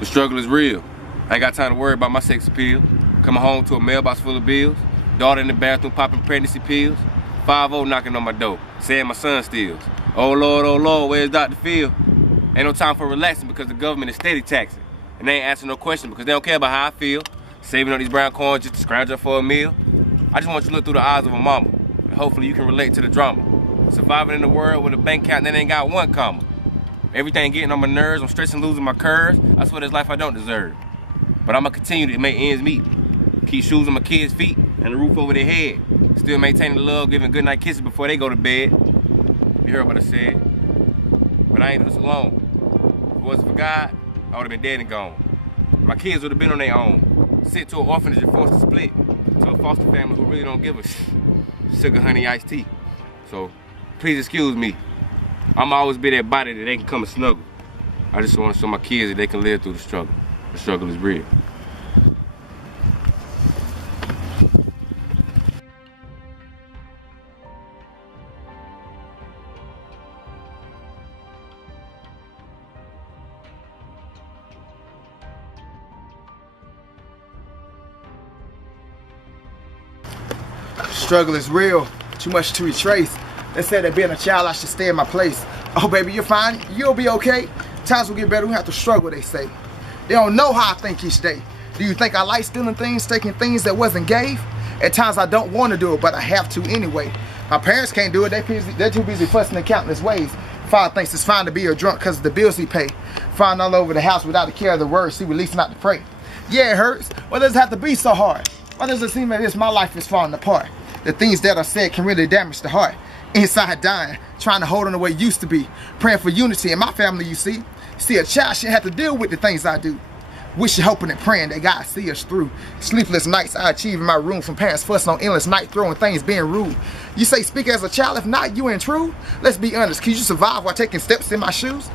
The struggle is real. I ain't got time to worry about my sex appeal. Coming home to a mailbox full of bills. Daughter in the bathroom popping pregnancy pills. 5-0 knocking on my door, saying my son steals. Oh Lord, where's Dr. Phil? Ain't no time for relaxing because the government is steady taxing. And they ain't answering no question because they don't care about how I feel. Saving up these brown coins just to scrounge up for a meal. I just want you to look through the eyes of a mama. And hopefully you can relate to the drama. Surviving in the world with a bank account that ain't got one comma. Everything getting on my nerves, I'm stressing losing my curves. I swear this life I don't deserve. But I'ma continue to make ends meet. Keep shoes on my kids' feet and a roof over their head. Still maintaining the love, giving goodnight kisses before they go to bed. You heard what I said. But I ain't do this alone. If it wasn't for God, I would've been dead and gone. My kids would've been on their own. Sent to an orphanage and forced to split. To a foster family who really don't give a sugar, honey, iced tea. So, please excuse me. I'ma always be that body that they can come and snuggle. I just wanna show my kids that they can live through the struggle. The struggle is real. Struggle is real, too much to retrace. They said that being a child I should stay in my place. Oh baby, you're fine, you'll be okay. Times will get better, we have to struggle, they say. They don't know how I think each day. Do you think I like stealing things, taking things that wasn't gave? At times I don't want to do it, but I have to anyway. My parents can't do it, they're too busy fussing and countless ways. Father thinks it's fine to be a drunk because of the bills he pay. Flying all over the house without the care of the words, he released not to pray. Yeah, it hurts. Why does it have to be so hard? Why does it seem that my life is falling apart? The things that are said can really damage the heart. Inside dying, trying to hold on the way it used to be. Praying for unity in my family, you see. See, a child shouldn't have to deal with the things I do. Wishing, hoping, and praying that God see us through. Sleepless nights I achieve in my room from parents fussing on endless night, throwing things being rude. You say speak as a child, if not, you ain't true. Let's be honest, can you survive while taking steps in my shoes?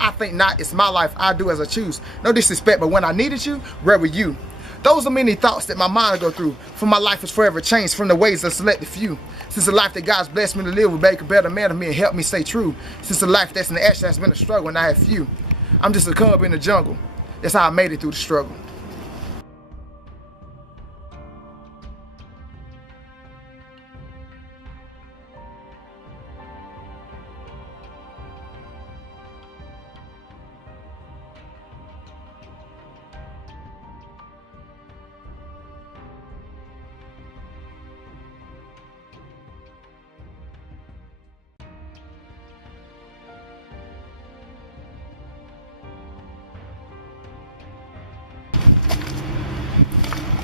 I think not, it's my life, I do as I choose. No disrespect, but when I needed you, where were you? Those are many thoughts that my mind will go through. For my life is forever changed from the ways of selected few. Since the life that God's blessed me to live will make a better man of me and help me stay true. Since the life that's in the action has been a struggle and I have few. I'm just a cub in the jungle. That's how I made it through the struggle.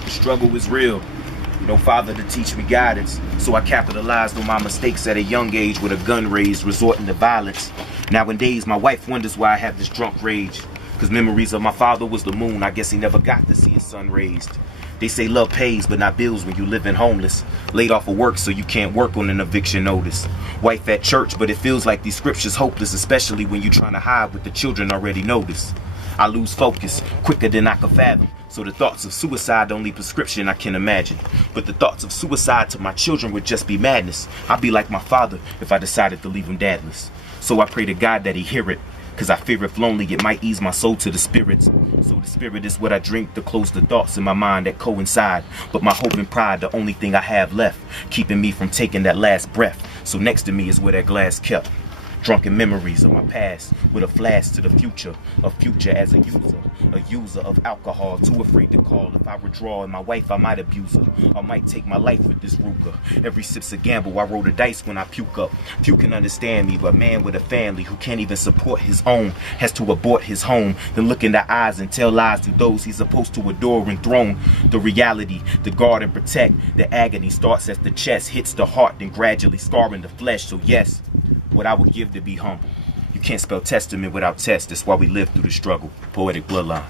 The struggle is real. No father to teach me guidance, so I capitalized on my mistakes at a young age with a gun raised, resorting to violence. Nowadays, my wife wonders why I have this drunk rage. Cause memories of my father was the moon, I guess he never got to see his son raised. They say love pays, but not bills when you living homeless. Laid off of work so you can't work on an eviction notice. Wife at church, but it feels like these scriptures hopeless, especially when you're trying to hide what the children already notice. I lose focus quicker than I can fathom. So the thoughts of suicide, the only prescription I can imagine. But the thoughts of suicide to my children would just be madness. I'd be like my father if I decided to leave him dadless. So I pray to God that he hear it. Cause I fear if lonely it might ease my soul to the spirits. So the spirit is what I drink to close the thoughts in my mind that coincide. But my hope and pride the only thing I have left, keeping me from taking that last breath. So next to me is where that glass kept. Drunken memories of my past with a flash to the future. A future as a user of alcohol, too afraid to call. If I withdraw and my wife I might abuse her, I might take my life with this Ruger. Every sip's a gamble, I roll the dice when I puke up. Few can understand me, but man with a family who can't even support his own has to abort his home, then look in the eyes and tell lies to those he's supposed to adore and throne. The reality, to guard and protect, the agony starts as the chest hits the heart, then gradually scarring the flesh. So yes, what I would give to be humble. You can't spell testament without test. That's why we live through the struggle. Poetic bloodline.